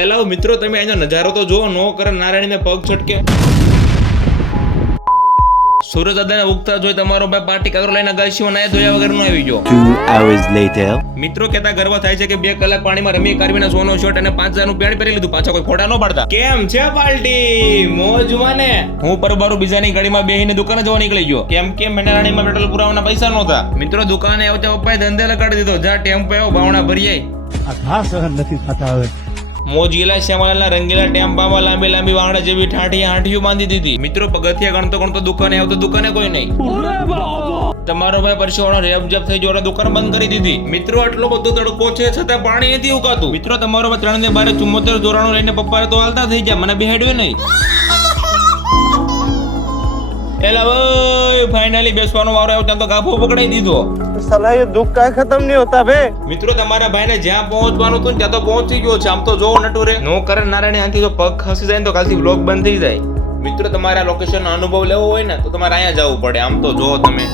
એ લાવો મિત્રો તમે અહીંનો નજારો તો જુઓ, નો કરે નારાયણને પગ છટકે. સૂરજ દાદાને ઉગતા જોઈ તમારો ભાઈ પાર્ટી કાગરો લઈને ગાયસીમાં નાય ધોયા વગર નો આવી ગયો. 2 hours later. મિત્રો કહેતા ગર્વ થાય છે કે 2 કલાક પાણીમાં રમી કારવીને સોનો શર્ટ અને 5000 નું પેન્ટ પહેરી લીધું, પાછા કોઈ ફોટા ન પાડતા. કેમ છે પાર્ટી? મોજમાં ને? હું પરબારું બીજાની ગાડીમાં બેહીને દુકાને જવા નીકળી ગયો, કેમ કે મેનારાણીમાં પેટ્રોલ પુરાવાના પૈસા નહોતા. મિત્રો દુકાને આવતા પપ્પાએ ધંધે લગાડી દીધો, જા ટેમ્પો આવ્યો બાવણા ભરી આય. આ ઘાસ સહન નથી થતા હવે. મોજીલા શ્યામલાલના રંગીલા ટેમ્પામાં લાંબી લાંબી વાંગડા જેવી ઠાઠી આંઠીઓ બાંધી દીધી. મિત્રો પગથિયા ગણતો ગણતો દુકાને આવતો, દુકાને કોઈ નહીં. તમારો ભાઈ પરસેવાનો રેબજબ થઈ ગયો, દુકાન બંધ કરી દીધી. મિત્રો આટલો બધો તડકો છે છતાં પાણી નથી ઉકાતું. મિત્રો તમારો ભાઈ 3 ને 12 74 જોરાણું લઈને પપ્પા તો હાલતા થઈ જાય, મને બેહાડ્યો નહીં. એલા ભાઈ ફાઇનલી બેસવાનો વારો આવ્યો, ત્યાં તો ગાફો પકડાઈ દીધો. સાલા ये दुख का खत्म नहीं होता बे. મિત્રો તમારા ભાઈને જ્યાં પહોંચવાનું હતું ત્યાં તો પહોંચી ગયો છે. આમ તો જોવો નટુ રે, નો કરે નારાયણ આંથી જો પગ ખસી જાય ને તો કાલથી વ્લોગ બંધ થઈ જાય. મિત્રો તમારા લોકેશનનો અનુભવ લેવો હોય ને તો તમારે અહીંયા જવું પડે. આમ તો જોવો તમે.